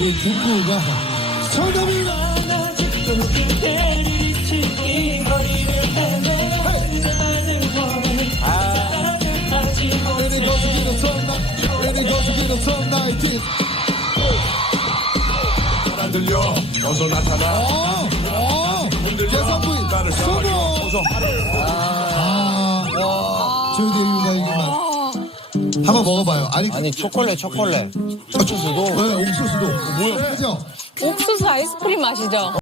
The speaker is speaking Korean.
이 북구가 정답이다. Ready go to get a top night. Ready go to get a top night. 안 들려 어서 나타나 계산부인 성공. 조이대 일가 이기만. 한번 먹어봐요. 아니 초콜릿. 옥수수도. 네, 옥수수도. 뭐야? 그죠? 옥수수 아이스크림 맛이죠?